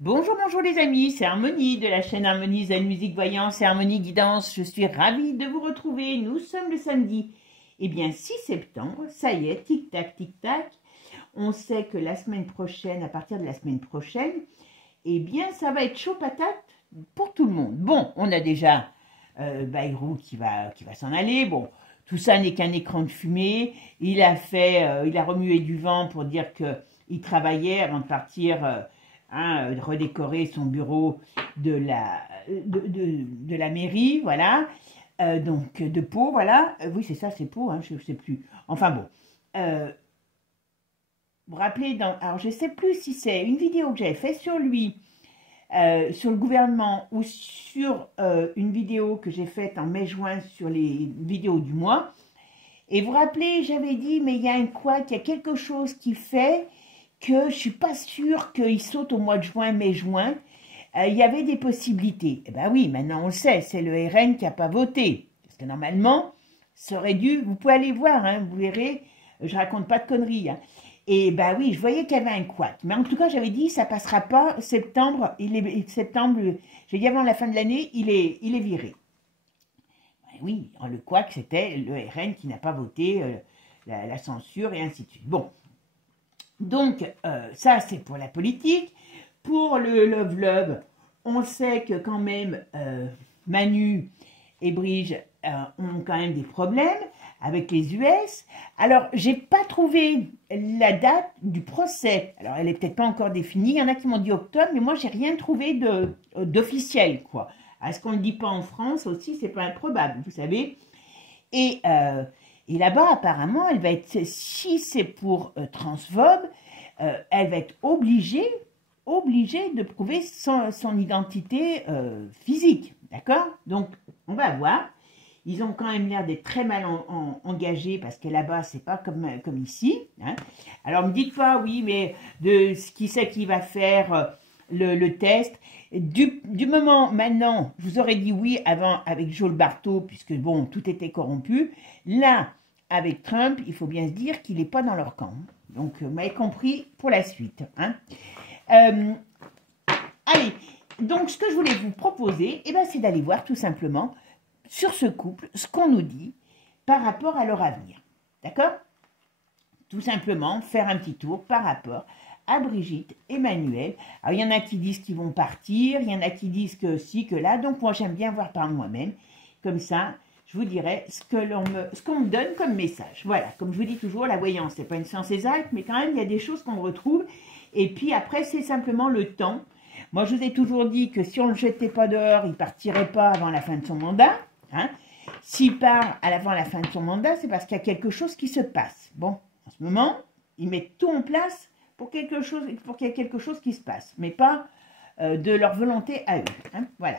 Bonjour, bonjour les amis, c'est Harmonie de la chaîne Harmonie Zen Musique Voyance et Harmonie Guidance. Je suis ravie de vous retrouver. Nous sommes le samedi, 6 septembre. Ça y est, tic-tac, tic-tac. On sait que la semaine prochaine, à partir de la semaine prochaine, ça va être chaud patate pour tout le monde. Bon, on a déjà Bayrou qui va s'en aller. Bon, tout ça n'est qu'un écran de fumée. Il a remué du vent pour dire qu'il travaillait avant de partir... redécorer son bureau de la mairie, voilà, donc de Pau, voilà, oui c'est ça, c'est Pau, je ne sais plus, enfin bon, vous vous rappelez, alors je ne sais plus si c'est une vidéo que j'avais faite sur lui, sur le gouvernement, ou sur une vidéo que j'ai faite en mai-juin sur les vidéos du mois, et vous vous rappelez, j'avais dit, mais il y a un couac, il y a quelque chose qui fait que je ne suis pas sûre qu'il saute au mois de juin, mai-juin. Il y avait des possibilités. Eh bien oui, maintenant on le sait, c'est le RN qui n'a pas voté. Parce que normalement, ça aurait dû, vous pouvez aller voir, vous verrez, je raconte pas de conneries. Et ben oui, je voyais qu'il y avait un couac. Mais en tout cas, j'avais dit, ça passera pas, septembre, j'ai dit avant la fin de l'année, il est viré. Ben oui, le couac, c'était le RN qui n'a pas voté la censure et ainsi de suite. Bon. Donc, ça, c'est pour la politique. Pour le love-love, on sait que quand même Manu et Brigitte ont quand même des problèmes avec les US. Alors, j'ai pas trouvé la date du procès. Alors, elle est peut-être pas encore définie. Il y en a qui m'ont dit octobre, mais moi, j'ai rien trouvé d'officiel, quoi. Est-ce qu'on ne le dit pas en France aussi? C'est pas improbable, vous savez. Et là-bas, apparemment, elle va être, si c'est pour transphobe, elle va être obligée de prouver son identité physique, d'accord? Donc, on va voir. Ils ont quand même l'air d'être très mal engagés parce que là-bas, c'est pas comme ici. Alors, me dites pas, oui, mais qui c'est qui va faire le test? Du moment, maintenant, je vous aurais dit oui avant avec Joe Barteau, puisque bon, tout était corrompu. Là, avec Trump, il faut bien se dire qu'il n'est pas dans leur camp. Donc, vous m'avez compris pour la suite. Allez, donc ce que je voulais vous proposer, c'est d'aller voir tout simplement sur ce couple, ce qu'on nous dit par rapport à leur avenir. D'accord? Tout simplement, faire un petit tour par rapport à Brigitte, Emmanuel. Alors, il y en a qui disent qu'ils vont partir, il y en a qui disent que si, que là. Donc, moi, j'aime bien voir par moi-même. Comme ça, je vous dirai ce qu'on me donne comme message. Voilà, comme je vous dis toujours, la voyance, c'est pas une science exacte, mais quand même, il y a des choses qu'on retrouve. Et puis après, c'est simplement le temps. Moi, je vous ai toujours dit que si on ne le jetait pas dehors, il ne partirait pas avant la fin de son mandat. S'il part avant la fin de son mandat, c'est parce qu'il y a quelque chose qui se passe. Bon, en ce moment, ils mettent tout en place pour qu'il y ait quelque chose qui se passe, mais pas de leur volonté à eux. Voilà.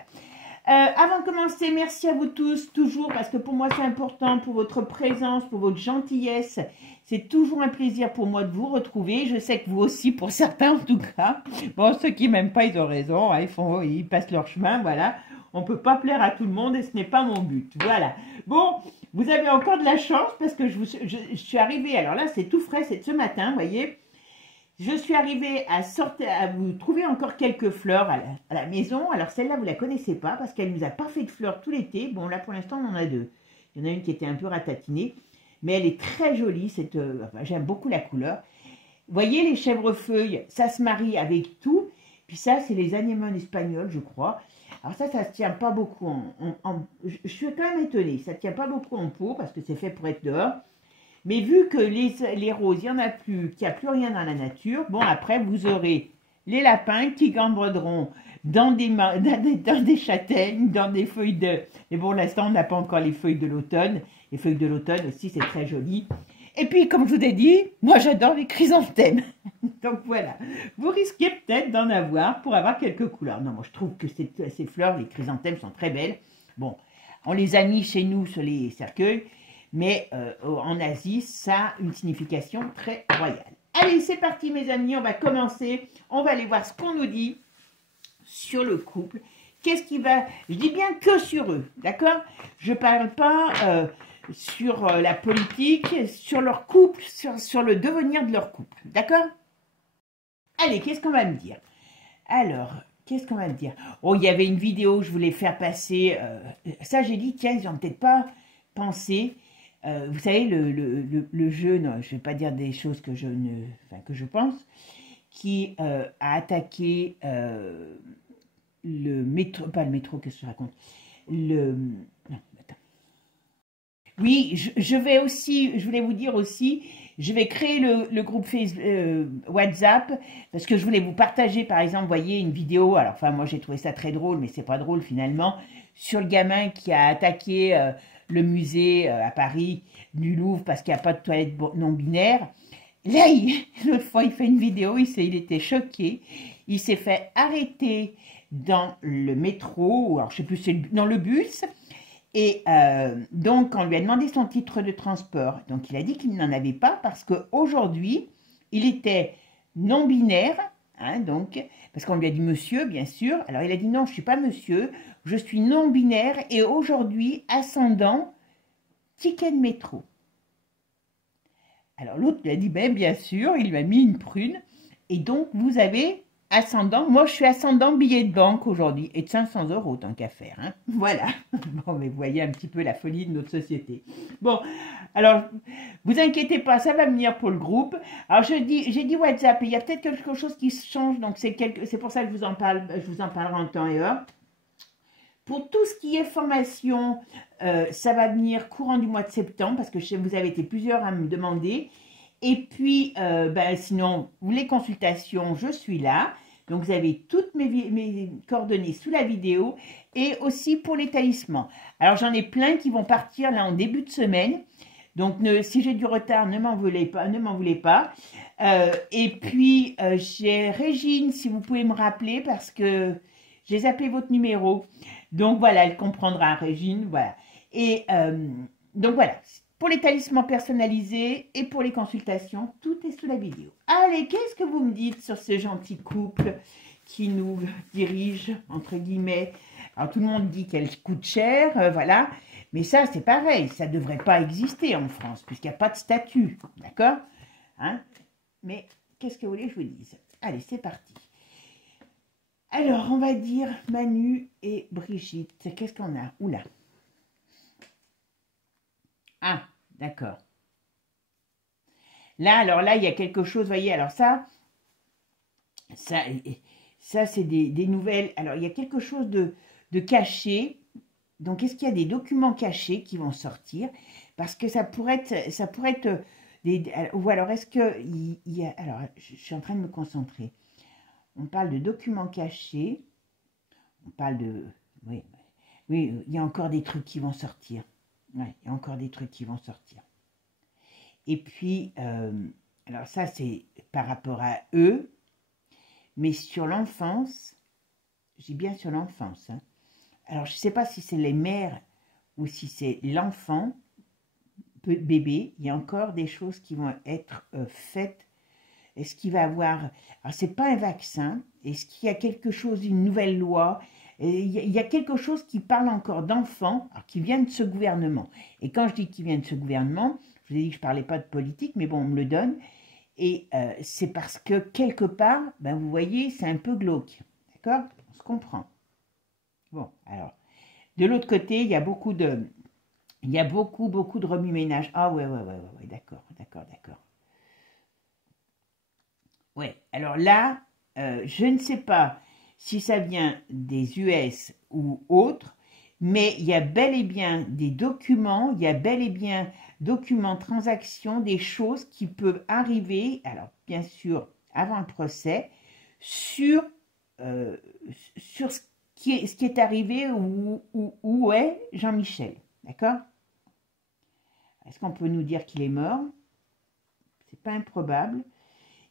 Avant de commencer, merci à vous tous, toujours, parce que pour moi c'est important, pour votre présence, pour votre gentillesse. C'est toujours un plaisir pour moi de vous retrouver. Je sais que vous aussi, pour certains en tout cas. Bon, ceux qui m'aiment pas, ils ont raison, ils passent leur chemin, voilà. On ne peut pas plaire à tout le monde et ce n'est pas mon but. Voilà. Bon, vous avez encore de la chance parce que je suis arrivée, alors là c'est tout frais, c'est de ce matin, vous voyez. Je suis arrivée à vous trouver encore quelques fleurs à la maison. Alors celle-là, vous ne la connaissez pas parce qu'elle ne nous a pas fait de fleurs tout l'été. Bon, là pour l'instant, on en a deux. Il y en a une qui était un peu ratatinée, mais elle est très jolie. J'aime beaucoup la couleur. Vous voyez, les chèvrefeuilles, ça se marie avec tout. Puis ça, c'est les anémones espagnoles, je crois. Alors ça ne se tient pas beaucoup je suis quand même étonnée. Ça ne tient pas beaucoup en pot parce que c'est fait pour être dehors. Mais vu que les roses, il n'y en a plus, qu'il n'y a plus rien dans la nature, bon, après, vous aurez les lapins qui gamberont dans des châtaignes, dans des feuilles de... Et bon, l'instant, on n'a pas encore les feuilles de l'automne. Les feuilles de l'automne aussi, c'est très joli. Et puis, comme je vous ai dit, moi, j'adore les chrysanthèmes. Donc, voilà. Vous risquez peut-être d'en avoir pour avoir quelques couleurs. Non, moi, je trouve que ces fleurs, les chrysanthèmes, sont très belles. Bon, on les a mis chez nous sur les cercueils. Mais en Asie, ça a une signification très royale. Allez, c'est parti mes amis, on va commencer. On va aller voir ce qu'on nous dit sur le couple. Qu'est-ce qui va... Je dis bien que sur eux, d'accord? Je ne parle pas sur la politique, sur leur couple, sur le devenir de leur couple, d'accord? Allez, qu'est-ce qu'on va me dire? Alors, qu'est-ce qu'on va dire? Oh, il y avait une vidéo, je voulais faire passer. Ça, j'ai dit, tiens, ils n'ont peut-être pas pensé. Vous savez, le jeu, non, je ne vais pas dire des choses que je ne, enfin, que je pense, qui a attaqué le métro, pas le métro, qu'est-ce que je raconte? Non, attends. Oui, je vais aussi, je voulais vous dire aussi, je vais créer le groupe Facebook, WhatsApp, parce que je voulais vous partager, par exemple, vous voyez, une vidéo, alors, enfin, moi, j'ai trouvé ça très drôle, mais c'est pas drôle, finalement, sur le gamin qui a attaqué le musée à Paris du Louvre parce qu'il n'y a pas de toilette non binaire. Là, l'autre fois, il fait une vidéo, il était choqué, il s'est fait arrêter dans le métro, alors je sais plus, c'est dans le bus, et donc on lui a demandé son titre de transport. Donc il a dit qu'il n'en avait pas parce qu'aujourd'hui, il était non-binaire, hein, donc, parce qu'on lui a dit monsieur, bien sûr. Alors il a dit non, je ne suis pas monsieur, je suis non-binaire et aujourd'hui ascendant ticket de métro. Alors l'autre lui a dit, ben, bien sûr, il lui a mis une prune. Et donc vous avez ascendant, moi je suis ascendant billet de banque aujourd'hui, et de 500 € tant qu'à faire. Hein. Voilà. Bon, mais vous voyez un petit peu la folie de notre société. Bon, alors, vous inquiétez pas, ça va venir pour le groupe. Alors j'ai dit WhatsApp, et il y a peut-être quelque chose qui change, donc c'est pour ça que je vous en parlerai en temps et heure. Pour tout ce qui est formation, ça va venir courant du mois de septembre, parce que vous avez été plusieurs à me demander. Et puis, ben, sinon, les consultations, je suis là. Donc, vous avez toutes mes coordonnées sous la vidéo. Et aussi pour les talismans. Alors, j'en ai plein qui vont partir là en début de semaine. Donc, si j'ai du retard, ne m'en voulez pas. Ne m'en voulez pas. Et puis, j'ai Régine, si vous pouvez me rappeler, parce que j'ai zappé votre numéro. Donc, voilà, elle comprendra, Régine. Voilà. Et donc, voilà. Pour les talismans personnalisés et pour les consultations, tout est sous la vidéo. Allez, qu'est-ce que vous me dites sur ce gentil couple qui nous dirige, entre guillemets? Alors, tout le monde dit qu'elle coûte cher, voilà. Mais ça, c'est pareil, ça ne devrait pas exister en France, puisqu'il n'y a pas de statut, d'accord, hein? Mais qu'est-ce que vous voulez que je vous dise? Allez, c'est parti. Alors, on va dire Manu et Brigitte. Qu'est-ce qu'on a? Oula. Ah, d'accord. Là, alors là, il y a quelque chose, vous voyez, alors ça c'est des nouvelles. Alors, il y a quelque chose de caché. Donc, est-ce qu'il y a des documents cachés qui vont sortir? Parce que ça pourrait être ou alors, est-ce que il y a, alors, je suis en train de me concentrer. On parle de documents cachés. On parle de, oui, il y a encore des trucs qui vont sortir. Ouais, il y a encore des trucs qui vont sortir. Et puis, alors ça, c'est par rapport à eux, mais sur l'enfance, je dis bien sur l'enfance. Hein. Alors, je ne sais pas si c'est les mères ou si c'est l'enfant, bébé, il y a encore des choses qui vont être faites. Est-ce qu'il va avoir... Alors, ce n'est pas un vaccin. Est-ce qu'il y a quelque chose, une nouvelle loi? Il y a quelque chose qui parle encore d'enfants, qui vient de ce gouvernement. Et quand je dis qu'il vient de ce gouvernement, je vous ai dit que je ne parlais pas de politique, mais bon, on me le donne. Et c'est parce que quelque part, ben, vous voyez, c'est un peu glauque. D'accord? On se comprend. Bon, alors, de l'autre côté, il y a beaucoup de remue-ménage. Ah ouais, d'accord. Ouais, alors là, je ne sais pas si ça vient des US ou autres, mais il y a bel et bien des documents, il y a bel et bien documents, transactions, des choses qui peuvent arriver, alors bien sûr avant le procès, sur ce qui est arrivé où est Jean-Michel, d'accord? Est-ce qu'on peut nous dire qu'il est mort? C'est pas improbable.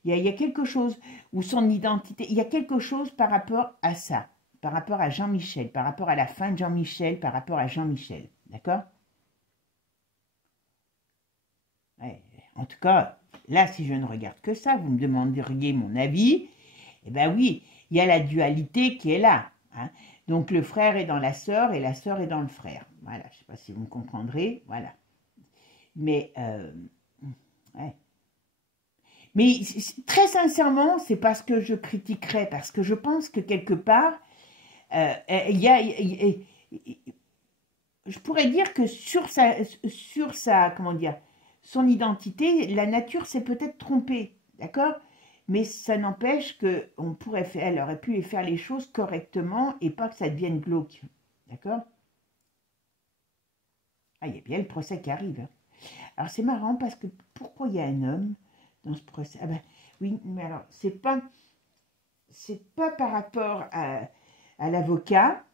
Il y a quelque chose, ou son identité, il y a quelque chose par rapport à ça, par rapport à Jean-Michel, par rapport à la fin de Jean-Michel, par rapport à Jean-Michel, d'accord? Ouais. En tout cas, là, si je ne regarde que ça, vous me demanderiez mon avis, eh bien oui, il y a la dualité qui est là. Hein. Donc le frère est dans la sœur et la sœur est dans le frère. Voilà, je ne sais pas si vous me comprendrez, voilà. Mais, ouais. Mais très sincèrement, c'est pas ce que je critiquerais, parce que je pense que quelque part, je pourrais dire que sur sa, comment dire, son identité, la nature s'est peut-être trompée, d'accord? Mais ça n'empêche que elle aurait pu faire les choses correctement et pas que ça devienne glauque, d'accord? Ah, il y a bien le procès qui arrive, hein. Alors c'est marrant parce que pourquoi il y a un homme dans ce procès? Ah ben oui, mais alors c'est pas par rapport à l'avocat.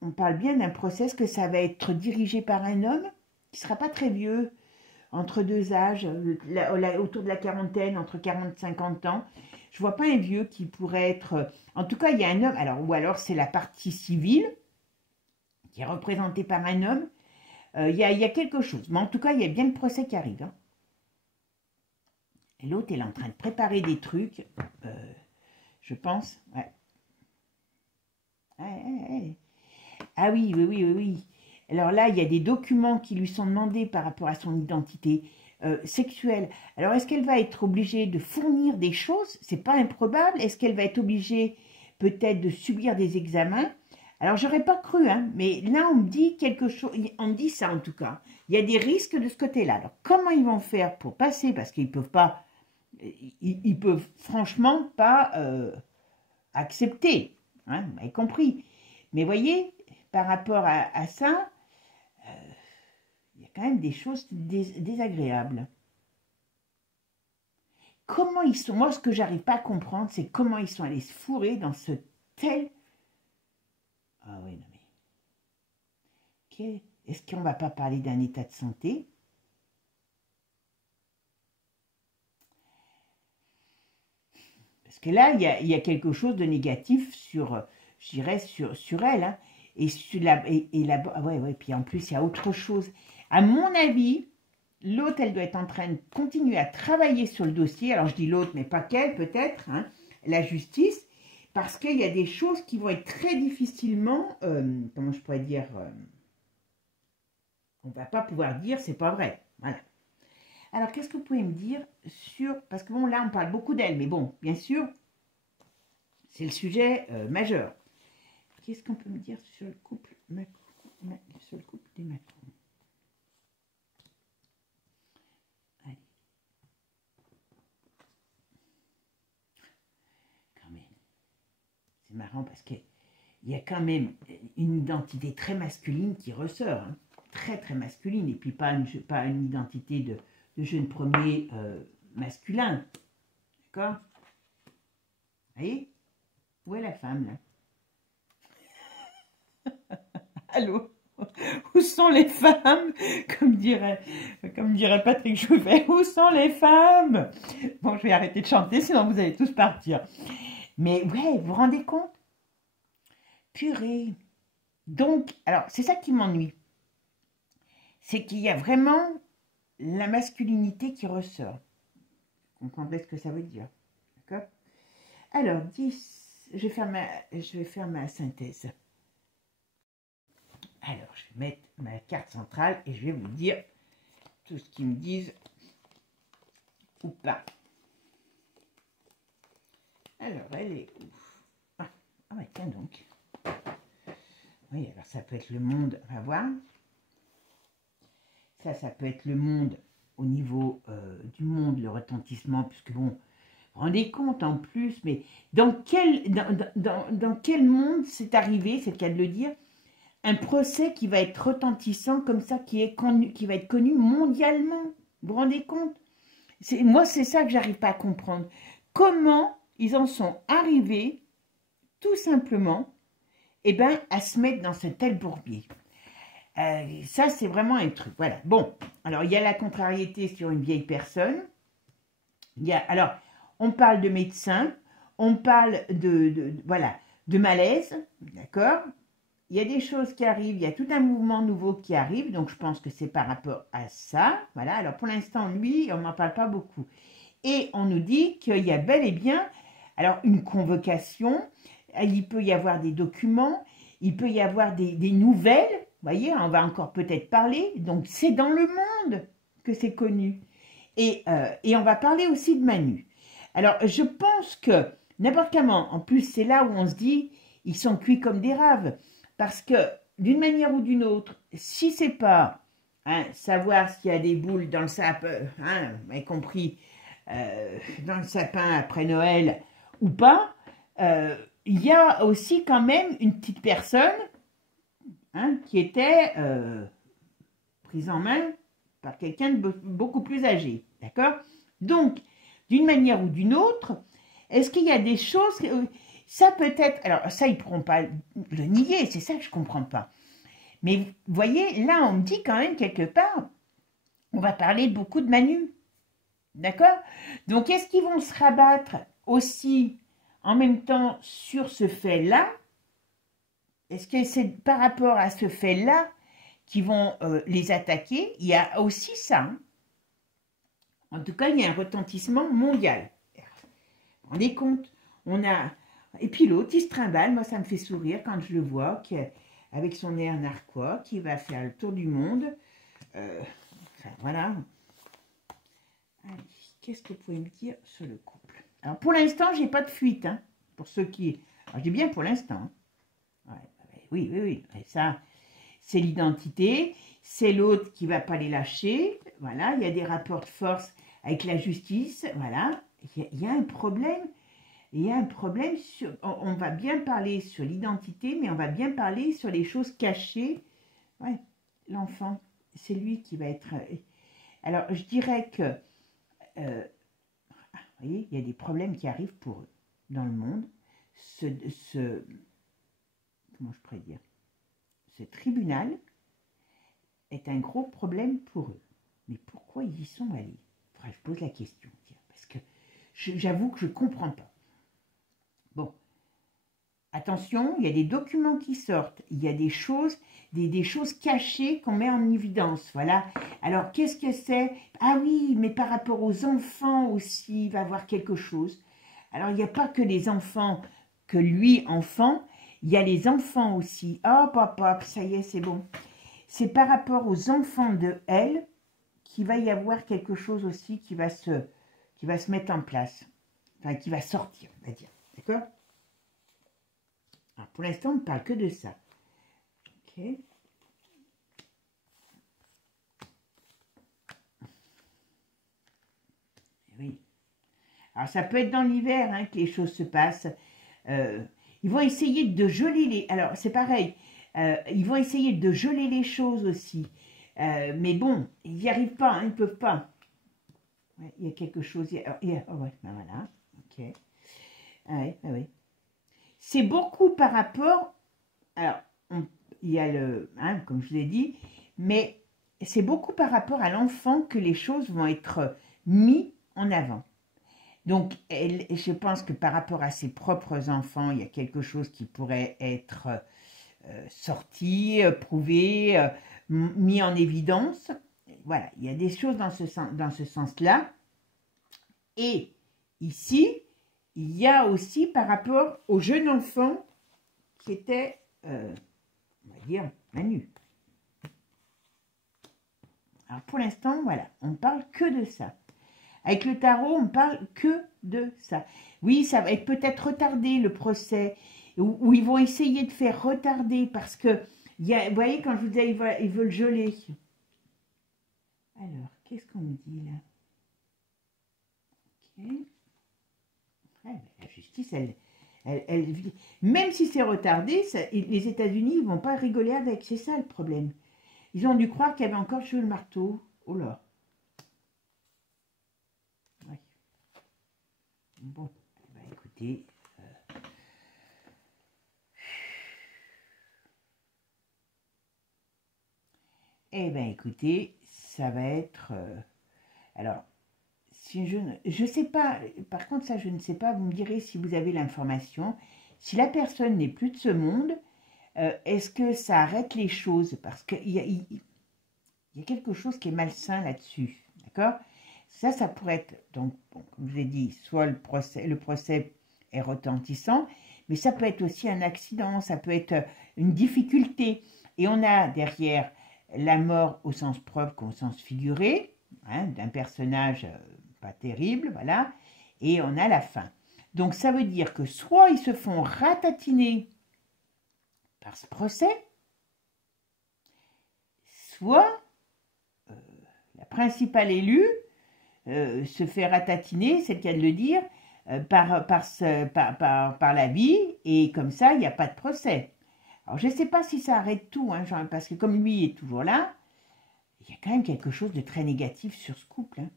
On parle bien d'un procès que ça va être dirigé par un homme qui sera pas très vieux, entre deux âges, autour de la quarantaine, entre 40 et 50 ans. Je vois pas un vieux qui pourrait être... En tout cas, il y a un homme, ou alors c'est la partie civile qui est représentée par un homme. Il y a quelque chose. Mais en tout cas, il y a bien le procès qui arrive, hein. Et l'autre, elle est en train de préparer des trucs, je pense. Ouais. Ah oui, oui, oui, oui, oui. Alors là, il y a des documents qui lui sont demandés par rapport à son identité sexuelle. Alors, est-ce qu'elle va être obligée de fournir des choses? C'est pas improbable. Est-ce qu'elle va être obligée peut-être de subir des examens? Alors, j'aurais pas cru, hein, mais là, on me dit quelque chose, on me dit ça en tout cas. Il y a des risques de ce côté-là. Alors, comment ils vont faire pour passer? Parce qu'ils peuvent pas, ils peuvent franchement pas accepter, hein, vous m'avez compris. Mais voyez, par rapport à ça, il y a quand même des choses désagréables. Comment ils sont, moi ce que j'arrive pas à comprendre, c'est comment ils sont allés se fourrer dans ce tel... Ah oui, non mais... Est-ce qu'on va pas parler d'un état de santé? Parce que là, il y a quelque chose de négatif sur, je dirais, sur elle, hein. Et ouais, puis en plus, il y a autre chose. À mon avis, l'autre, elle doit être en train de continuer à travailler sur le dossier. Alors, je dis l'autre, mais pas qu'elle, peut-être, hein, la justice, parce qu'il y a des choses qui vont être très difficilement, comment je pourrais dire, on ne va pas pouvoir dire, c'est pas vrai. Voilà. Alors, qu'est-ce que vous pouvez me dire sur... Parce que bon, là, on parle beaucoup d'elle, mais bon, bien sûr, c'est le sujet majeur. Qu'est-ce qu'on peut me dire sur le couple sur le couple des Macron? Allez. Quand même. C'est marrant parce qu'il y a quand même une identité très masculine qui ressort, hein. Très, très masculine. Et puis pas une identité de jeune premier masculin. D'accord? Vous voyez? Où est la femme, là? Allô? Où sont les femmes? Comme dirait Patrick Jouvet, où sont les femmes? Bon, je vais arrêter de chanter, sinon vous allez tous partir. Mais ouais, vous vous rendez compte? Purée. Donc, alors, c'est ça qui m'ennuie. C'est qu'il y a vraiment la masculinité qui ressort. Vous comprenez ce que ça veut dire? D'accord? Alors, 10, je vais faire ma synthèse. Alors, je vais mettre ma carte centrale et je vais vous dire tout ce qu'ils me disent ou pas. Alors, elle est où? Ah ouais, tiens donc. Oui, alors ça peut être le monde, on va voir. Ça peut être le monde au niveau du monde, le retentissement, puisque bon, vous vous rendez compte en plus, mais dans quel monde c'est arrivé, c'est le cas de le dire, un procès qui va être retentissant comme ça, qui va être connu mondialement. Vous vous rendez compte? Moi, c'est ça que j'arrive pas à comprendre. Comment ils en sont arrivés, tout simplement, à se mettre dans ce tel bourbier. Ça, c'est vraiment un truc. Voilà. Bon, alors, il y a la contrariété sur une vieille personne. Alors, on parle de médecin, on parle de malaise, d'accord? Il y a des choses qui arrivent, il y a tout un mouvement nouveau qui arrive, donc je pense que c'est par rapport à ça. Voilà, alors pour l'instant, lui, on n'en parle pas beaucoup. Et on nous dit qu'il y a bel et bien, alors une convocation, il peut y avoir des documents, il peut y avoir des nouvelles, vous voyez, on va encore peut-être parler, donc c'est dans le monde que c'est connu. Et on va parler aussi de Manu. Alors, je pense que n'importe comment, en plus, c'est là où on se dit, ils sont cuits comme des raves. Parce que, d'une manière ou d'une autre, si c'est pas savoir s'il y a des boules dans le sapin, y compris dans le sapin après Noël ou pas, il y a aussi quand même une petite personne qui était prise en main par quelqu'un de beaucoup plus âgé. D'accord? Donc, d'une manière ou d'une autre, est-ce qu'il y a des choses... ça peut être... Alors, ça, ils ne pourront pas le nier, c'est ça que je ne comprends pas. Mais vous voyez, là, on me dit quand même quelque part, on va parler beaucoup de Manu. D'accord? Donc, est-ce qu'ils vont se rabattre aussi en même temps sur ce fait-là? Est-ce que c'est par rapport à ce fait-là qu'ils vont les attaquer? Il y a aussi ça. En tout cas, il y a un retentissement mondial. Vous vous rendez compte? On a... Et puis l'autre, il se trimballe. Moi, ça me fait sourire quand je le vois, avec son air narquois, qui va faire le tour du monde. Enfin, voilà. Allez, qu'est-ce que vous pouvez me dire sur le couple? Alors, pour l'instant, j'ai pas de fuite. Pour ceux qui... Alors, je dis bien pour l'instant. Oui. Et ça, c'est l'identité. C'est l'autre qui va pas les lâcher. Voilà, il y a des rapports de force avec la justice. Voilà, il y a un problème. Il y a un problème, on va bien parler sur l'identité, mais on va bien parler sur les choses cachées. Ouais, l'enfant, c'est lui qui va être... Alors, je dirais que, vous voyez, il y a des problèmes qui arrivent pour eux dans le monde. Comment je pourrais dire? Ce tribunal est un gros problème pour eux. Mais pourquoi ils y sont allés? Enfin, je pose la question, parce que j'avoue que je ne comprends pas. Bon, attention, il y a des documents qui sortent, il y a des choses, des choses cachées qu'on met en évidence, voilà. Alors, qu'est-ce que c'est? Ah oui, mais par rapport aux enfants aussi, il va y avoir quelque chose. Alors, il n'y a pas que les enfants, que lui, enfant, il y a les enfants aussi. Hop, hop, hop, ça y est, c'est bon. C'est par rapport aux enfants de elle qu'il va y avoir quelque chose aussi qui va se mettre en place. Enfin, qui va sortir, on va dire. D'accord? Pour l'instant, on ne parle que de ça. Ok. Oui. Alors, ça peut être dans l'hiver que les choses se passent. Ils vont essayer de geler les... Alors, c'est pareil. Ils vont essayer de geler les choses aussi. Mais bon, ils n'y arrivent pas. Ils ne peuvent pas. Ouais, il y a quelque chose... Oh ouais, ben voilà. Ok. Oui. C'est beaucoup par rapport... Alors, il y a le... comme je vous l'ai dit, mais c'est beaucoup par rapport à l'enfant que les choses vont être mises en avant. Donc, je pense que par rapport à ses propres enfants, il y a quelque chose qui pourrait être sorti, prouvé, mis en évidence. Voilà, il y a des choses dans ce sens-là. Et ici, il y a aussi par rapport au jeune enfant qui était, on va dire, Manu. Alors pour l'instant, voilà, on ne parle que de ça. Avec le tarot, on ne parle que de ça. Oui, ça va être peut-être retardé le procès, où ils vont essayer de faire retarder, parce que, vous voyez, quand je vous disais, ils veulent geler. Alors, qu'est-ce qu'on me dit là? Ok. La justice, même si c'est retardé, les États-Unis, ils ne vont pas rigoler avec. C'est ça le problème. Ils ont dû croire qu'il y avait encore sur le marteau. Oh là. Ouais. Bon, écoutez. Écoutez, ça va être... alors, si je sais pas, par contre, ça, je ne sais pas, vous me direz si vous avez l'information. Si la personne n'est plus de ce monde, est-ce que ça arrête les choses? Parce qu'il y a quelque chose qui est malsain là-dessus, d'accord? Ça pourrait être, donc, bon, comme je l'ai dit, soit le procès est retentissant, mais ça peut être aussi un accident, ça peut être une difficulté. Et on a derrière la mort au sens propre qu'au sens figuré, d'un personnage pas terrible, voilà. et on a la fin. Donc ça veut dire que soit ils se font ratatiner par ce procès, soit la principale élue se fait ratatiner, c'est le cas de le dire, par la vie, et comme ça, il n'y a pas de procès. Alors, je ne sais pas si ça arrête tout, hein, parce que comme lui est toujours là, il y a quand même quelque chose de très négatif sur ce couple. Hein.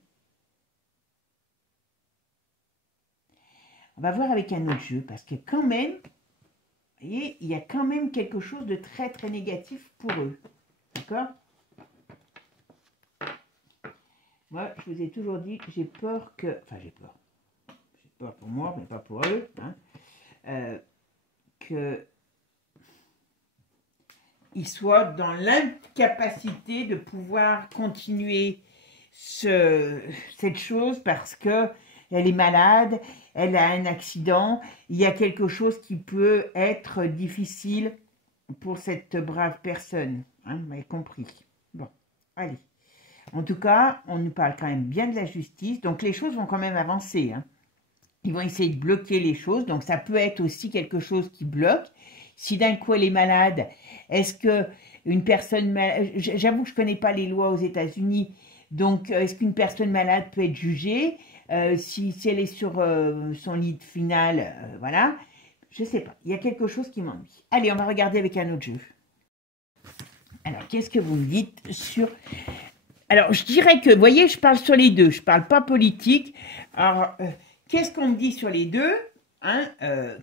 On va voir avec un autre jeu, parce que quand même, vous voyez, il y a quand même quelque chose de très très négatif pour eux. D'accord ? Moi, je vous ai toujours dit, j'ai peur que... Enfin, j'ai peur. J'ai peur pour moi, mais pas pour eux. Hein, qu'ils soient dans l'incapacité de pouvoir continuer cette chose parce que elle est malade, elle a un accident, il y a quelque chose qui peut être difficile pour cette brave personne. Hein, vous m'avez compris. Bon, allez. En tout cas, on nous parle quand même bien de la justice, donc les choses vont quand même avancer. Hein. Ils vont essayer de bloquer les choses, donc ça peut être aussi quelque chose qui bloque. Si d'un coup elle est malade, est-ce que une personne malade... J'avoue que je ne connais pas les lois aux États-Unis, donc est-ce qu'une personne malade peut être jugée si elle est sur son lit final, voilà. Je ne sais pas, il y a quelque chose qui m'ennuie. Allez, on va regarder avec un autre jeu. Alors, qu'est-ce que vous me dites sur... Alors, je dirais que, vous voyez, je parle sur les deux, je ne parle pas politique. Alors, qu'est-ce qu'on me dit sur les deux, hein,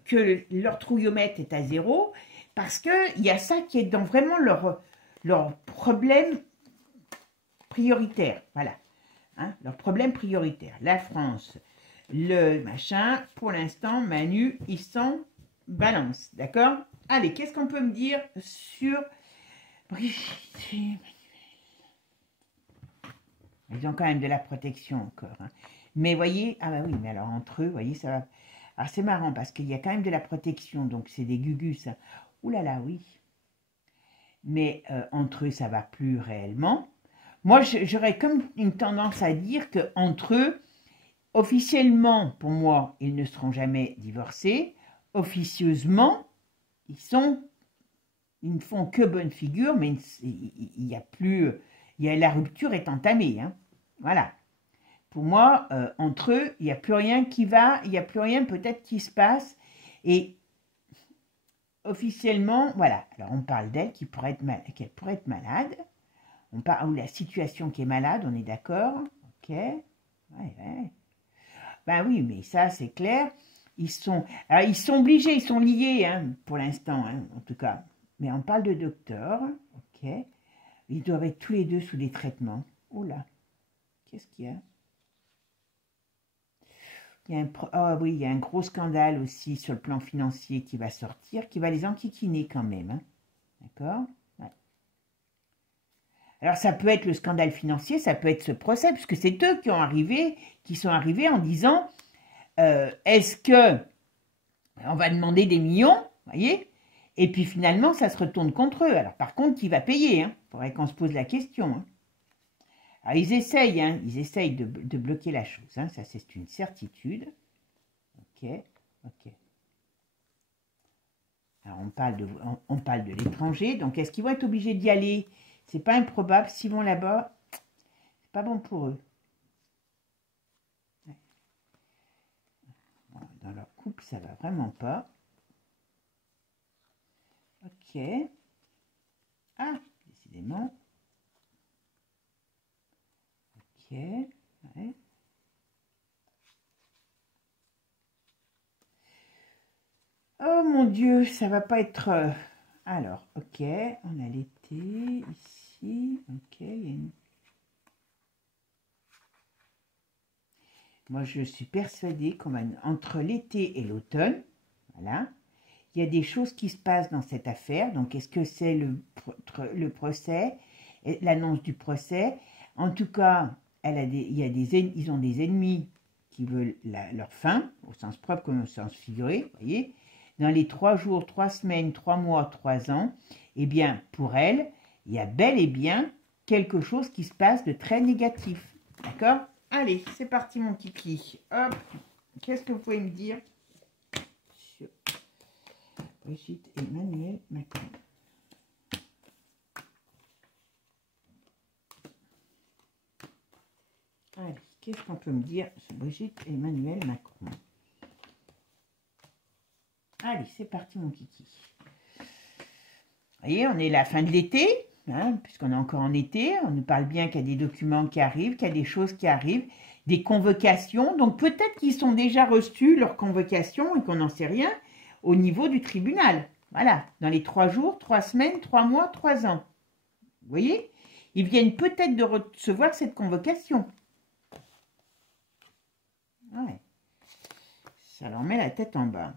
que leur trouillomètre est à 0, parce qu'il y a ça qui est dans vraiment leur problème prioritaire. Voilà, hein, leur problème prioritaire. La France, le machin, pour l'instant, Manu, ils sont balance, d'accord? Allez, qu'est-ce qu'on peut me dire sur Brigitte et Emmanuel? Ils ont quand même de la protection encore. Hein. Mais voyez, ah bah oui, mais alors entre eux, voyez, ça va. Alors c'est marrant parce qu'il y a quand même de la protection, donc c'est des gugus. Hein. Ouh là là, oui. Mais entre eux, ça va plus réellement. Moi, j'aurais comme une tendance à dire que entre eux, officiellement, pour moi, ils ne seront jamais divorcés. Officieusement, ils ne font que bonne figure, mais il y a plus, la rupture est entamée. Hein. Voilà. Pour moi, entre eux, il n'y a plus rien qui va, il n'y a plus rien peut-être qui se passe. Et officiellement, voilà. Alors, on parle d'elle qu'elle pourrait être malade. On parle de la situation qui est malade, on est d'accord. Ok. Ouais. Ben oui, mais ça, c'est clair. Ils sont obligés, ils sont liés, hein, pour l'instant, hein, en tout cas. Mais on parle de docteur. Ok. Ils doivent être tous les deux sous des traitements. Oh là. Qu'est-ce qu'il y a? Oui, il y a un gros scandale aussi sur le plan financier qui va sortir, qui va les enquiquiner quand même. Hein. D'accord? Ouais. Alors, ça peut être le scandale financier, ça peut être ce procès, puisque c'est eux qui sont arrivés en disant est-ce que on va demander des millions, voyez? Et puis finalement, ça se retourne contre eux. Alors, par contre, qui va payer? Hein? Il faudrait qu'on se pose la question. Hein. Alors, ils essayent de bloquer la chose, hein, ça c'est une certitude. Ok. Alors, on parle de l'étranger, donc est-ce qu'ils vont être obligés d'y aller? C'est pas improbable, s'ils vont là-bas, c'est pas bon pour eux. Bon, dans leur couple, ça va vraiment pas. Ok. Ah, décidément. Ok, ouais. Oh mon Dieu, ça va pas être... Alors, ok, on a l'été ici. Ok, il y a une... Moi, je suis persuadée qu'entre l'été et l'automne, voilà, il y a des choses qui se passent dans cette affaire. Donc, est-ce que c'est le procès, l'annonce du procès? En tout cas, ils ont des ennemis qui veulent leur fin, au sens propre comme au sens figuré, vous voyez. Dans les 3 jours, 3 semaines, 3 mois, 3 ans, eh bien, pour elle, il y a bel et bien quelque chose qui se passe de très négatif. D'accord? Allez, c'est parti mon kiki. Hop, qu'est-ce que vous pouvez me dire sur Brigitte Emmanuel Macron? Allez, qu'est-ce qu'on peut me dire sur Brigitte Emmanuel Macron? Allez, c'est parti mon kiki. Vous voyez, on est à la fin de l'été, hein, puisqu'on est encore en été. On nous parle bien qu'il y a des documents qui arrivent, qu'il y a des choses qui arrivent, des convocations. Donc peut-être qu'ils sont déjà reçus, leurs convocations, et qu'on n'en sait rien au niveau du tribunal. Voilà, dans les 3 jours, 3 semaines, 3 mois, 3 ans. Vous voyez? Ils viennent peut-être de recevoir cette convocation. Ouais. Ça leur met la tête en bas.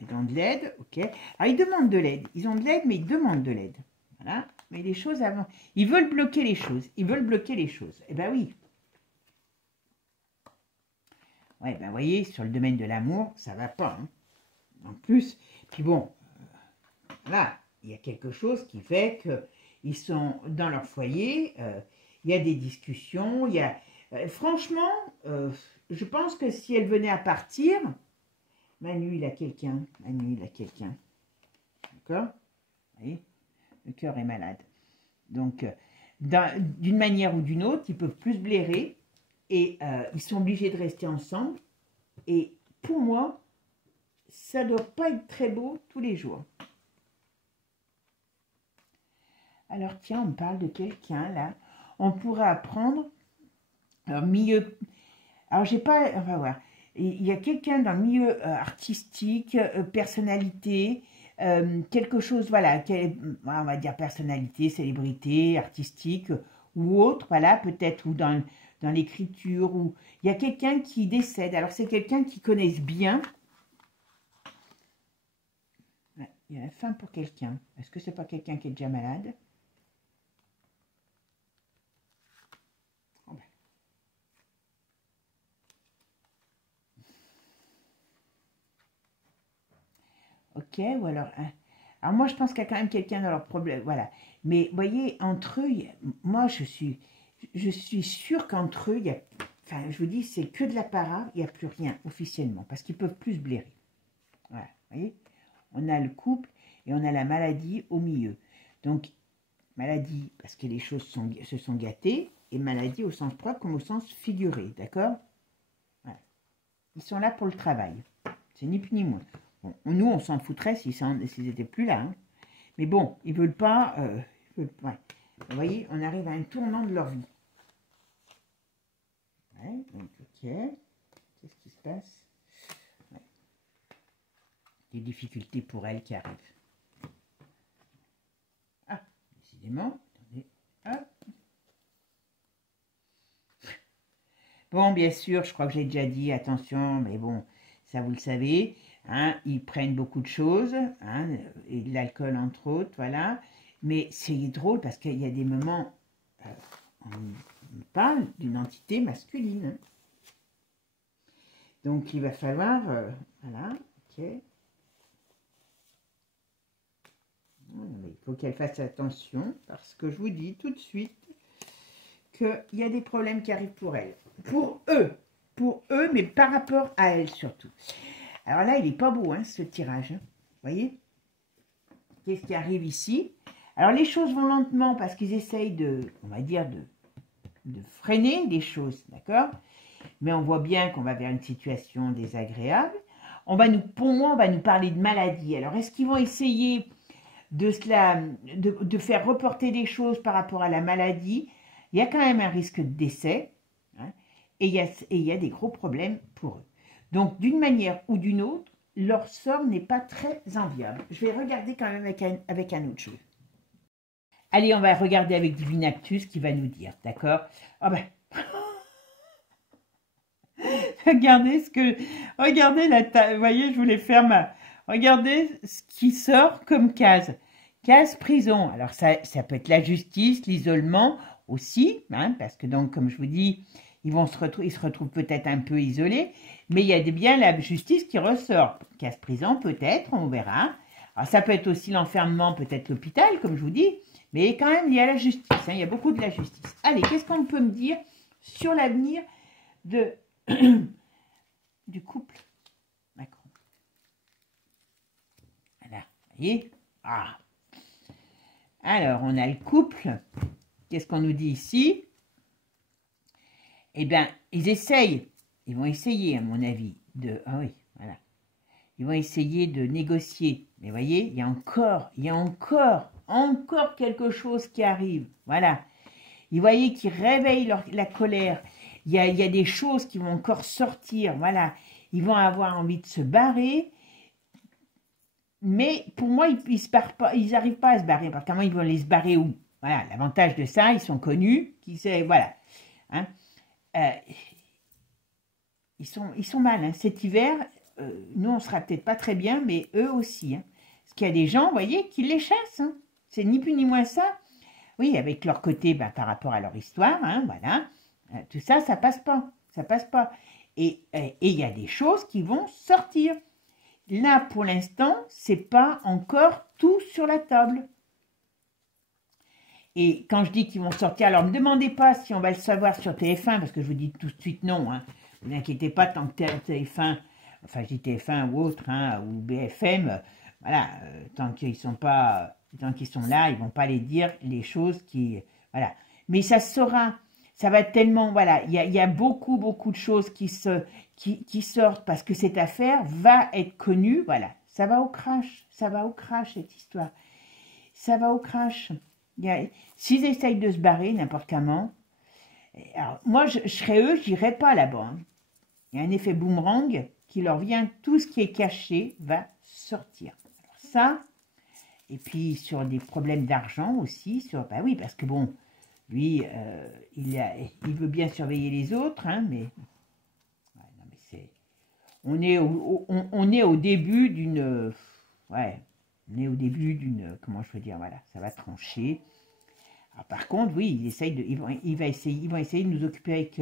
Ils ont de l'aide, ok. Alors, ils demandent de l'aide. Ils ont de l'aide, mais ils demandent de l'aide. Voilà. Mais les choses avant. Ils veulent bloquer les choses. Ils veulent bloquer les choses. Eh bien, oui. Ouais, ben, vous voyez, sur le domaine de l'amour, ça ne va pas. Hein. En plus, puis bon, voilà, il y a quelque chose qui fait qu'ils sont dans leur foyer. Il y a des discussions. Il y a, franchement, je pense que si elle venait à partir... Manu, il a quelqu'un. Manu, il a quelqu'un. D'accord? Vous voyez? Le cœur est malade. Donc, d'une manière ou d'une autre, ils peuvent plus se blairer. Et ils sont obligés de rester ensemble. Et pour moi, ça ne doit pas être très beau tous les jours. Alors, tiens, on me parle de quelqu'un, là. On pourrait apprendre. Alors, milieu... Alors, j'ai pas... On va voir. Il y a quelqu'un dans le milieu artistique, personnalité, quelque chose, voilà, on va dire personnalité, célébrité, artistique ou autre, voilà, peut-être, ou dans l'écriture, ou il y a quelqu'un qui décède. Alors, c'est quelqu'un qui connaisse bien. Ouais, il y a la fin pour quelqu'un. Est-ce que c'est pas quelqu'un qui est déjà malade? Ok, ou alors... Alors moi, je pense qu'il y a quand même quelqu'un dans leur problème, voilà. Mais vous voyez, entre eux, moi, je suis sûre qu'entre eux, il y a... Enfin, je vous dis, c'est que de l'apparat, il n'y a plus rien officiellement, parce qu'ils ne peuvent plus se blairer. Voilà, vous voyez. On a le couple et on a la maladie au milieu. Donc, maladie, parce que les choses se sont gâtées, et maladie au sens propre comme au sens figuré, d'accord? Voilà. Ils sont là pour le travail. C'est ni plus ni moins. Bon, nous, on s'en foutrait s'ils n'étaient plus là. Hein. Mais bon, ils ne veulent pas... ouais. Vous voyez, on arrive à un tournant de leur vie. Ouais, donc, ok. Qu'est-ce qui se passe? Ouais. Des difficultés pour elle qui arrivent. Ah, décidément. Attendez. Hop. Bon, bien sûr, je crois que j'ai déjà dit, attention, mais bon, ça vous le savez... Hein, ils prennent beaucoup de choses, hein, et de l'alcool entre autres, voilà. Mais c'est drôle parce qu'il y a des moments, on parle d'une entité masculine. Hein. Donc il va falloir, voilà, ok. Il faut qu'elle fasse attention parce que je vous dis tout de suite qu'il y a des problèmes qui arrivent pour elle. Pour eux, mais par rapport à elle surtout. Alors là, il n'est pas beau, hein, ce tirage. Hein. Vous voyez? Qu'est-ce qui arrive ici? Alors, les choses vont lentement parce qu'ils essayent de, on va dire, de freiner les choses, d'accord? Mais on voit bien qu'on va vers une situation désagréable. Pour moi, on va nous parler de maladie. Alors, est-ce qu'ils vont essayer de faire reporter des choses par rapport à la maladie? Il y a quand même un risque de décès. Hein, et il y a des gros problèmes pour eux. Donc, d'une manière ou d'une autre, leur sort n'est pas très enviable. Je vais regarder quand même avec un autre jeu. Allez, on va regarder avec Divinactus qui va nous dire, d'accord? Ah ben... Regardez la taille, vous voyez, je voulais faire regardez ce qui sort comme case. Case prison. Alors, ça peut être la justice, l'isolement aussi, hein, parce que donc, comme je vous dis... Ils se retrouvent peut-être un peu isolés, mais il y a bien la justice qui ressort. Casse-prison, peut-être, on verra. Alors, ça peut être aussi l'enfermement, peut-être l'hôpital, comme je vous dis, mais quand même, il y a la justice. Hein, il y a beaucoup de la justice. Allez, qu'est-ce qu'on peut me dire sur l'avenir de du couple. Macron. Voilà, vous voyez? Ah. Alors, on a le couple. Qu'est-ce qu'on nous dit ici? Eh bien, ils essayent. Ils vont essayer, à mon avis, de... Ah oui, voilà. Ils vont essayer de négocier. Mais vous voyez, il y a encore quelque chose qui arrive. Voilà. Vous voyez qu'ils réveillent la colère. Il y a des choses qui vont encore sortir. Voilà. Ils vont avoir envie de se barrer. Mais pour moi, ils se barrent pas, ils n'arrivent pas à se barrer. Parce comment ils vont les se barrer où? Voilà. L'avantage de ça, ils sont connus. Voilà. Hein? Ils sont mal. Hein. Cet hiver, nous, on ne sera peut-être pas très bien, mais eux aussi. Hein. Parce qu'il y a des gens, vous voyez, qui les chassent. Hein. C'est ni plus ni moins ça. Oui, avec leur côté, par rapport à leur histoire, hein, voilà. Tout ça, ça passe pas. Ça passe pas. Et il y a des choses qui vont sortir. Là, pour l'instant, c'est pas encore tout sur la table. Et quand je dis qu'ils vont sortir, alors ne me demandez pas si on va le savoir sur TF1, parce que je vous dis tout de suite non. Hein. Ne vous inquiétez pas, tant que TF1, enfin je dis TF1 ou autre, hein, ou BFM, voilà, tant qu'ils sont pas, tant qu'ils sont là, ils vont pas les dire les choses qui, voilà. Mais ça sera, ça va tellement, voilà, il y a beaucoup de choses qui sortent parce que cette affaire va être connue, voilà. Ça va au crash cette histoire, ça va au crash. S'ils essayent de se barrer n'importe comment, alors moi je serais eux, je n'irais pas là-bas. Hein. Il y a un effet boomerang qui leur vient, tout ce qui est caché va sortir. Alors ça, et puis sur des problèmes d'argent aussi, bah oui, parce que bon, lui, il veut bien surveiller les autres, hein, mais, ouais, non, mais on est au début d'une, ouais, on est au début d'une, comment je veux dire, voilà, ça va trancher. Alors, par contre, oui, ils vont essayer de nous occuper avec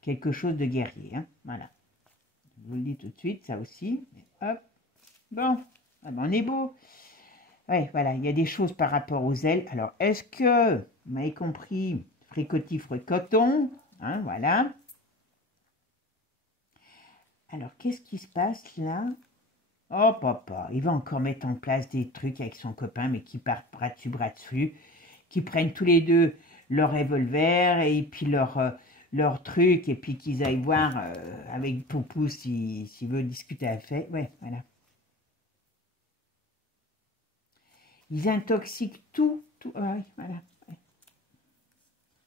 quelque chose de guerrier, hein, voilà. Je vous le dis tout de suite, ça aussi. Hop, bon, ah ben on est beau. Ouais, voilà, il y a des choses par rapport aux ailes. Alors, est-ce que, vous m'avez compris, fricotis, fricoton, hein, voilà. Alors, qu'est-ce qui se passe là? Oh, papa, il va encore mettre en place des trucs avec son copain, mais qui partent bras dessus, qui prennent tous les deux leur revolver et puis leur truc, et puis qu'ils aillent voir avec Poupou s'il veut discuter à fait. Ouais, voilà. Ils intoxiquent tout. Ouais, voilà. Ouais.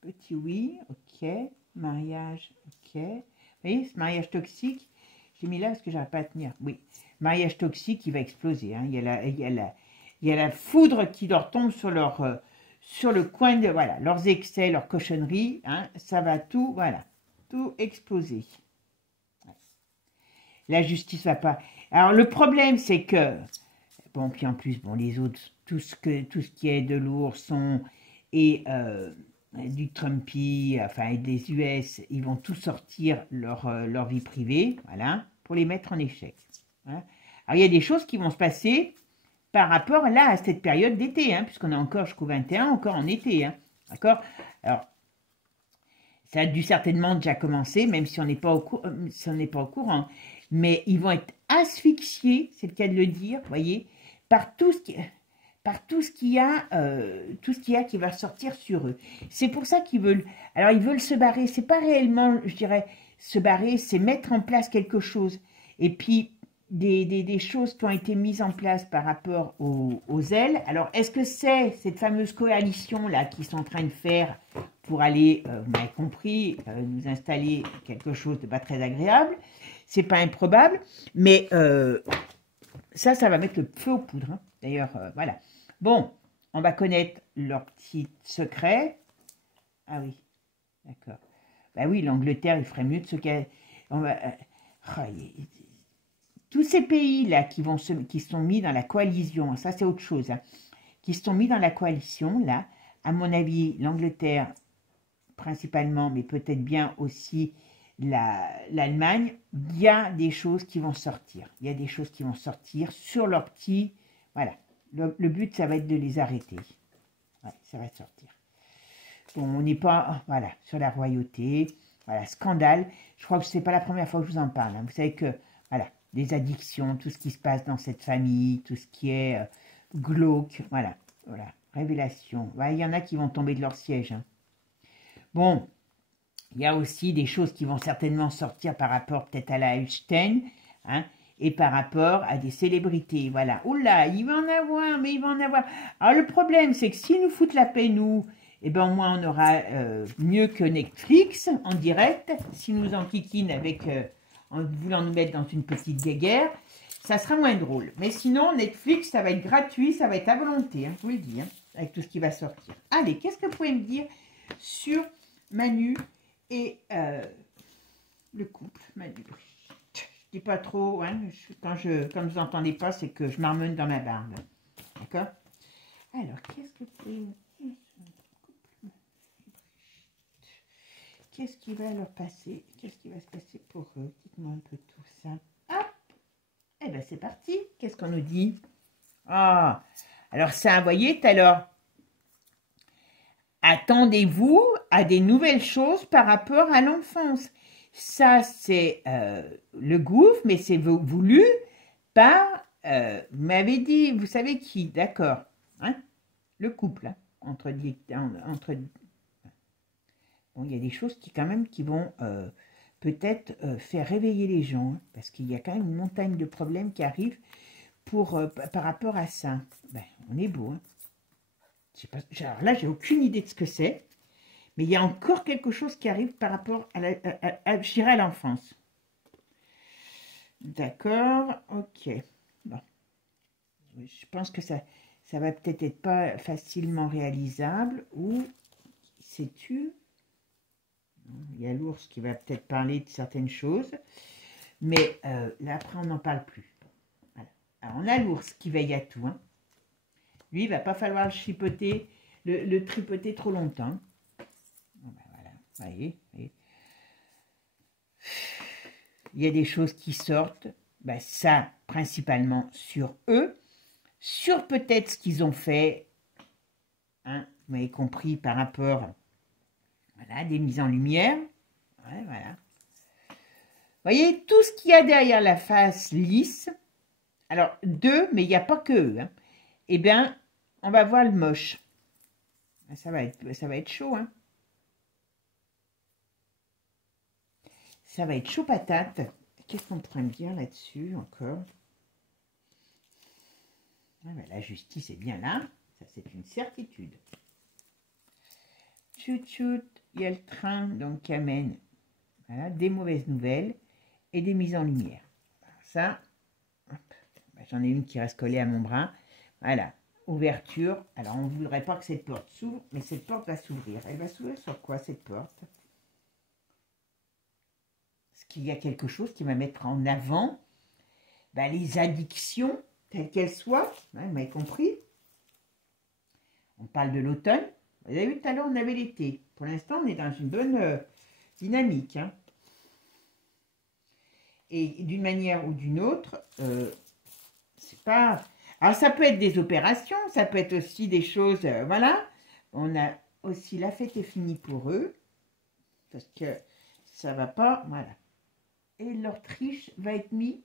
Petit oui, ok. Mariage, ok. Vous voyez, ce mariage toxique, j'ai mis là parce que j'arrive pas à tenir. Oui, mariage toxique, il va exploser. Hein. Il y a la foudre qui leur tombe sur le coin de, voilà, leurs excès, leurs cochonneries. Hein. Ça va tout, voilà, tout exploser. Ouais. La justice va pas. Alors, le problème, c'est que, bon, puis en plus, bon, les autres, tout ce qui est de l'ourson et du Trumpy, enfin, et des US, ils vont tout sortir leur vie privée, voilà, pour les mettre en échec. Hein. Alors, il y a des choses qui vont se passer par rapport, là, à cette période d'été, hein, puisqu'on est encore jusqu'au 21, encore en été, hein, d'accord? Alors, ça a dû certainement déjà commencer, même si on n'est pas, pas au courant, mais ils vont être asphyxiés, c'est le cas de le dire, vous voyez, par tout ce qu'il y a qui va sortir sur eux. C'est pour ça qu'ils veulent, alors ils veulent se barrer, c'est pas réellement, je dirais, se barrer, c'est mettre en place quelque chose. Et puis, des choses qui ont été mises en place par rapport aux ailes. Alors, est-ce que c'est cette fameuse coalition-là qu'ils sont en train de faire pour aller, vous m'avez compris, nous installer quelque chose de pas très agréable? C'est pas improbable, mais ça va mettre le feu aux poudres. Hein. D'ailleurs, voilà. Bon, on va connaître leur petit secret. Ah oui, d'accord. Bah oui, l'Angleterre, il ferait mieux de se... tous ces pays-là qui sont mis dans la coalition, ça c'est autre chose, hein, qui sont mis dans la coalition, là, à mon avis, l'Angleterre principalement, mais peut-être bien aussi l'Allemagne, il y a des choses qui vont sortir. Il y a des choses qui vont sortir sur leur petit... Voilà. Le but, ça va être de les arrêter. Ouais, ça va sortir. Bon, on n'est pas... Voilà, sur la royauté. Voilà, scandale. Je crois que ce n'est pas la première fois que je vous en parle. Hein. Vous savez que, voilà, des addictions, tout ce qui se passe dans cette famille, tout ce qui est glauque, voilà, voilà, révélation. Ouais, il y en a qui vont tomber de leur siège. Hein. Bon, il y a aussi des choses qui vont certainement sortir par rapport peut-être à la Epstein, hein, et par rapport à des célébrités, voilà. Oula, il va en avoir, mais il va en avoir. Alors le problème, c'est que s'ils nous foutent la paix, nous, eh ben au moins on aura mieux que Netflix en direct. S'ils nous enquiquinent avec, en voulant nous mettre dans une petite guéguerre, ça sera moins drôle. Mais sinon, Netflix, ça va être gratuit, ça va être à volonté, hein, je vous le dis, hein, avec tout ce qui va sortir. Allez, qu'est-ce que vous pouvez me dire sur Manu et le couple, Manu Brigitte? Je dis pas trop, hein, quand vous n'entendez pas, c'est que je marmonne dans ma barbe. D'accord? Alors, qu'est-ce que vous pouvez me dire sur le couple Qu'est-ce qui va leur passer? Qu'est-ce qui va se passer pour eux? Dites-moi un peu tout ça. Hop! Eh bien, c'est parti. Qu'est-ce qu'on nous dit? Ah! Alors ça, vous voyez, alors, attendez-vous à des nouvelles choses par rapport à l'enfance. Ça, c'est le gouffre, mais c'est voulu par, vous m'avez dit, vous savez qui, d'accord, hein, le couple, hein, entre bon, il y a des choses qui, quand même, qui vont peut-être faire réveiller les gens, hein, parce qu'il y a quand même une montagne de problèmes qui arrivent par rapport à ça. Ben, on est beau, hein. Alors là, j'ai aucune idée de ce que c'est. Mais il y a encore quelque chose qui arrive par rapport je dirais à l'enfance. D'accord, ok. Bon. Je pense que ça va peut-être être pas facilement réalisable. Ou, sais-tu, il y a l'ours qui va peut-être parler de certaines choses. Mais là, après, on n'en parle plus. Voilà. Alors, on a l'ours qui veille à tout. Hein. Lui, il ne va pas falloir le chipoter, le tripoter trop longtemps. Bon, ben voilà, voyez. Il y a des choses qui sortent, ben ça principalement sur eux, sur peut-être ce qu'ils ont fait, hein, vous m'avez compris par rapport, voilà, des mises en lumière, ouais, voilà. Vous voyez, tout ce qu'il y a derrière la face lisse, alors deux, mais il n'y a pas que eux, hein, eh bien, on va voir le moche. Ça va être chaud, hein. Ça va être chaud patate. Qu'est-ce qu'on pourrait me dire là-dessus encore? Ah ben, la justice est bien là. Ça, c'est une certitude. Tchout tchout, il y a le train donc, qui amène, voilà, des mauvaises nouvelles et des mises en lumière. Alors, ça, ben, j'en ai une qui reste collée à mon bras. Voilà, ouverture. Alors, on ne voudrait pas que cette porte s'ouvre, mais cette porte va s'ouvrir. Elle va s'ouvrir sur quoi, cette porte? Est-ce qu'il y a quelque chose qui va mettre en avant ben, les addictions, telles qu'elles soient, hein, vous m'avez compris? On parle de l'automne. Vous avez vu tout à l'heure, on avait l'été. Pour l'instant, on est dans une bonne dynamique. Hein. Et d'une manière ou d'une autre, c'est pas... Alors, ça peut être des opérations, ça peut être aussi des choses... voilà. On a aussi la fête est finie pour eux. Parce que ça va pas... Voilà. Et leur triche va être mis...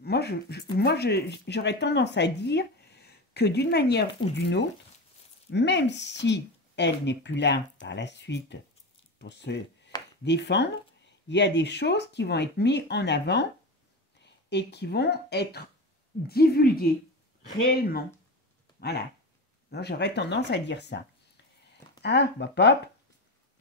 Moi, j'aurais tendance à dire que d'une manière ou d'une autre, même si elle n'est plus là par la suite pour se défendre, il y a des choses qui vont être mises en avant et qui vont être divulguées réellement. Voilà. J'aurais tendance à dire ça. Ah, bah pop,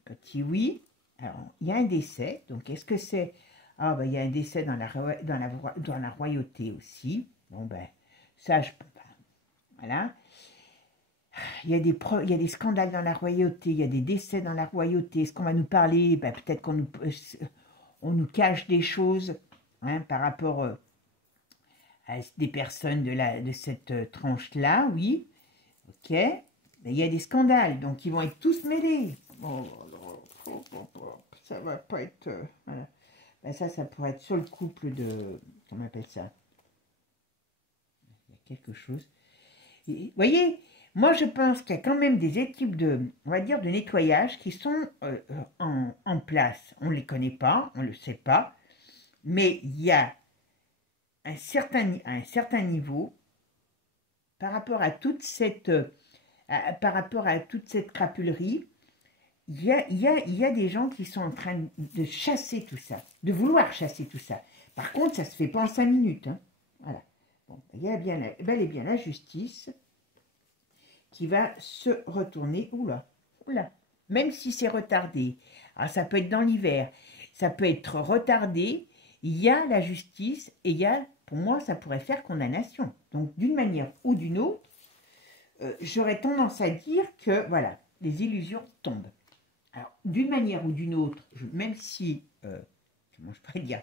petit oui. Alors, il y a un décès. Donc, est-ce que c'est... Ah, ben, il y a un décès dans la royauté aussi. Bon, ben, ça, je peux pas. Voilà. Il y a des scandales dans la royauté, il y a des décès dans la royauté. Est-ce qu'on va nous parler? Ben, peut-être qu'on nous cache des choses, hein, par rapport à des personnes de cette tranche-là, oui. Ok. Mais il y a des scandales, donc ils vont être tous mêlés. Ça va pas être... voilà. Ben ça pourrait être sur le couple de... Comment on appelle ça? Il y a quelque chose. Vous voyez, Moi, je pense qu'il y a quand même des équipes de, on va dire, de nettoyage qui sont en place. On ne les connaît pas, on ne le sait pas, mais il y a un certain niveau par rapport à toute cette, crapulerie. Il y a des gens qui sont en train de chasser tout ça, de vouloir chasser tout ça. Par contre, ça ne se fait pas en 5 minutes. Hein. Voilà. Bon, il y a bel et bien la justice qui va se retourner. Oula, oula. Même si c'est retardé. Alors, ça peut être dans l'hiver. Ça peut être retardé. Il y a la justice et il y a, pour moi, ça pourrait faire condamnation. Donc, d'une manière ou d'une autre, j'aurais tendance à dire que, voilà, les illusions tombent. Alors, d'une manière ou d'une autre, même si, comment je pourrais dire,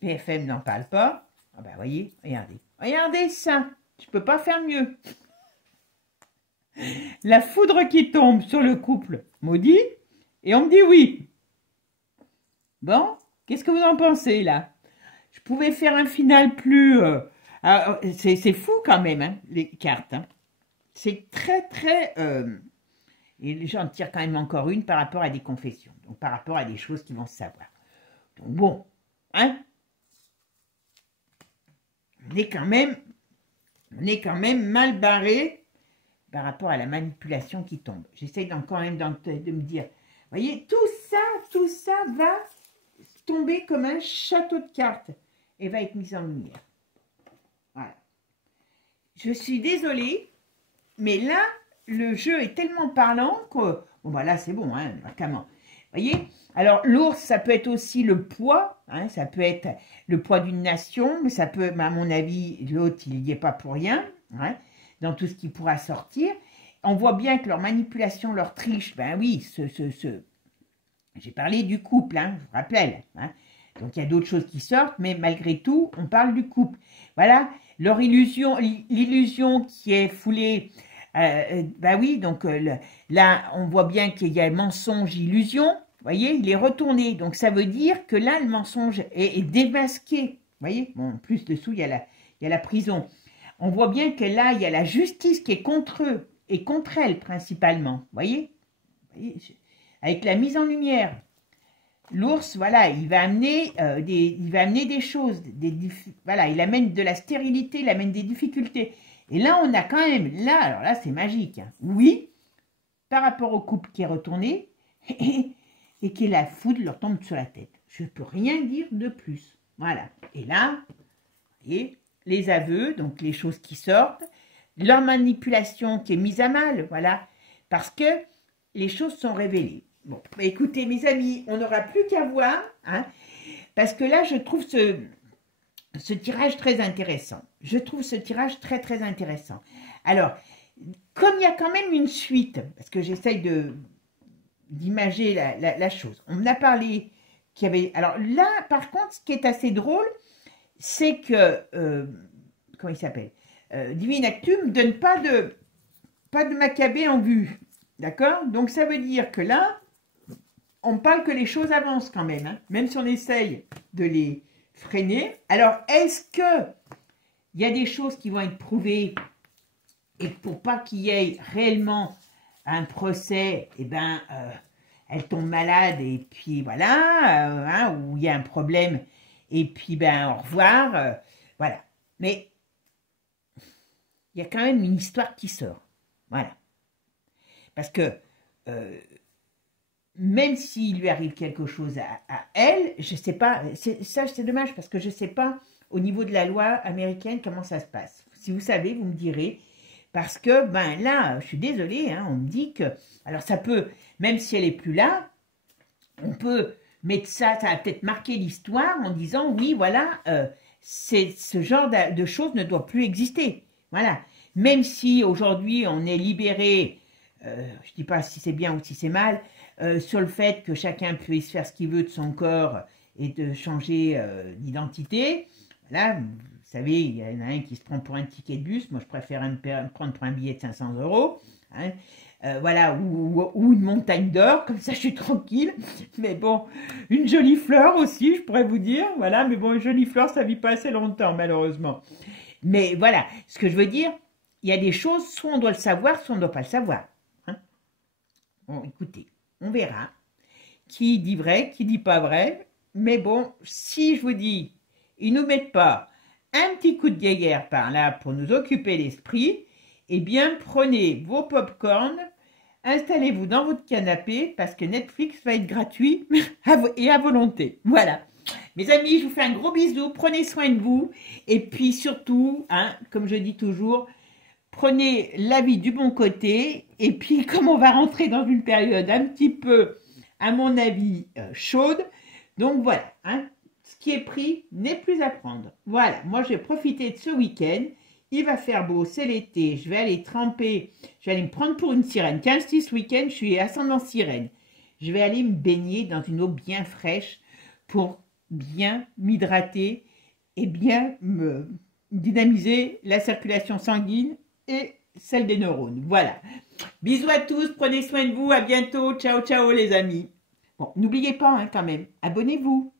BFM n'en parle pas, ah ben, voyez, regardez ça, je peux pas faire mieux. La foudre qui tombe sur le couple maudit, et on me dit oui. Bon, qu'est-ce que vous en pensez, là? Je pouvais faire un final plus... c'est fou, quand même, hein, les cartes. Hein. C'est très, très... et les gens tirent quand même encore une par rapport à des confessions. Donc, par rapport à des choses qu'ils vont savoir. Donc, bon, hein? On est quand même mal barré par rapport à la manipulation qui tombe. J'essaie quand même de me dire, vous voyez, tout ça va tomber comme un château de cartes et va être mis en lumière. Voilà. Je suis désolée, mais là, le jeu est tellement parlant que, bon, bah là, c'est bon, hein, comment. Vous voyez? Alors, l'ours, ça peut être aussi le poids, hein, ça peut être le poids d'une nation, mais ça peut, à mon avis, l'autre, il n'y est pas pour rien, hein, dans tout ce qui pourra sortir. On voit bien que leur manipulation, leur triche, ben oui, j'ai parlé du couple, hein, je vous rappelle, hein. Donc, il y a d'autres choses qui sortent, mais malgré tout, on parle du couple. Voilà, leur illusion, l'illusion qui est foulée, ben oui, donc là, on voit bien qu'il y a mensonge, illusion, vous voyez, il est retourné. Donc, ça veut dire que là, le mensonge est démasqué, vous voyez. Bon, en plus, dessous, il y a la prison. On voit bien que là, il y a la justice qui est contre eux, et contre elle, principalement, vous voyez, avec la mise en lumière. L'ours, voilà, il va amener des choses, voilà, il amène de la stérilité, il amène des difficultés. Et là, on a quand même, alors là, c'est magique. Hein. Oui, par rapport au couple qui est retourné, et qui la foudre leur tombe sur la tête. Je ne peux rien dire de plus. Voilà. Et là, vous voyez, les aveux, donc les choses qui sortent, leur manipulation qui est mise à mal, voilà, parce que les choses sont révélées. Bon, bah écoutez, mes amis, on n'aura plus qu'à voir, hein, parce que là, je trouve ce tirage très intéressant. Je trouve ce tirage très, très intéressant. Alors, comme il y a quand même une suite, parce que j'essaye d'imager la chose, on m'a parlé qu'il y avait... Alors là, par contre, ce qui est assez drôle, c'est que... comment il s'appelle Divine Actu ne donne pas de Maccabée en vue. D'accord? Donc, ça veut dire que là, on parle que les choses avancent quand même, hein, même si on essaye de les freiner. Alors, est-ce que il y a des choses qui vont être prouvées et pour pas qu'il y ait réellement un procès, eh ben, elle tombe malade et puis voilà, hein, où il y a un problème et puis ben au revoir, voilà. Mais il y a quand même une histoire qui sort, voilà. Parce que même s'il lui arrive quelque chose à elle, je ne sais pas, ça c'est dommage parce que je ne sais pas au niveau de la loi américaine comment ça se passe. Si vous savez, vous me direz, parce que ben là, je suis désolée, hein, on me dit que, alors ça peut, même si elle n'est plus là, on peut mettre ça va peut-être marquer l'histoire en disant oui, voilà, ce genre de choses ne doit plus exister. Voilà, même si aujourd'hui on est libéré, je ne dis pas si c'est bien ou si c'est mal, sur le fait que chacun puisse faire ce qu'il veut de son corps et de changer d'identité. Là, vous savez, il y en a un qui se prend pour un ticket de bus, moi je préfère me prendre pour un billet de 500 €, hein. Voilà, ou une montagne d'or, comme ça je suis tranquille. Mais bon, une jolie fleur aussi, je pourrais vous dire, voilà, mais bon, une jolie fleur, ça ne vit pas assez longtemps, malheureusement. Mais voilà, ce que je veux dire, il y a des choses, soit on doit le savoir, soit on ne doit pas le savoir. Hein. Bon, écoutez, on verra. Qui dit vrai, qui dit pas vrai. Mais bon, si je vous dis, ils ne nous mettent pas un petit coup de guéguerre par là pour nous occuper l'esprit, eh bien, prenez vos pop-corn, installez-vous dans votre canapé parce que Netflix va être gratuit et à volonté. Voilà. Mes amis, je vous fais un gros bisou, prenez soin de vous et puis surtout, hein, comme je dis toujours, prenez la vie du bon côté et puis comme on va rentrer dans une période un petit peu, à mon avis, chaude, donc voilà, hein, ce qui est pris n'est plus à prendre. Voilà, moi je vais profiter de ce week-end. Il va faire beau, c'est l'été, je vais aller tremper, je vais aller me prendre pour une sirène. 15-6 week-end, je suis ascendant sirène. Je vais aller me baigner dans une eau bien fraîche pour bien m'hydrater et bien me dynamiser la circulation sanguine et celle des neurones. Voilà. Bisous à tous, prenez soin de vous, à bientôt, ciao ciao les amis. Bon, n'oubliez pas hein, quand même, abonnez-vous.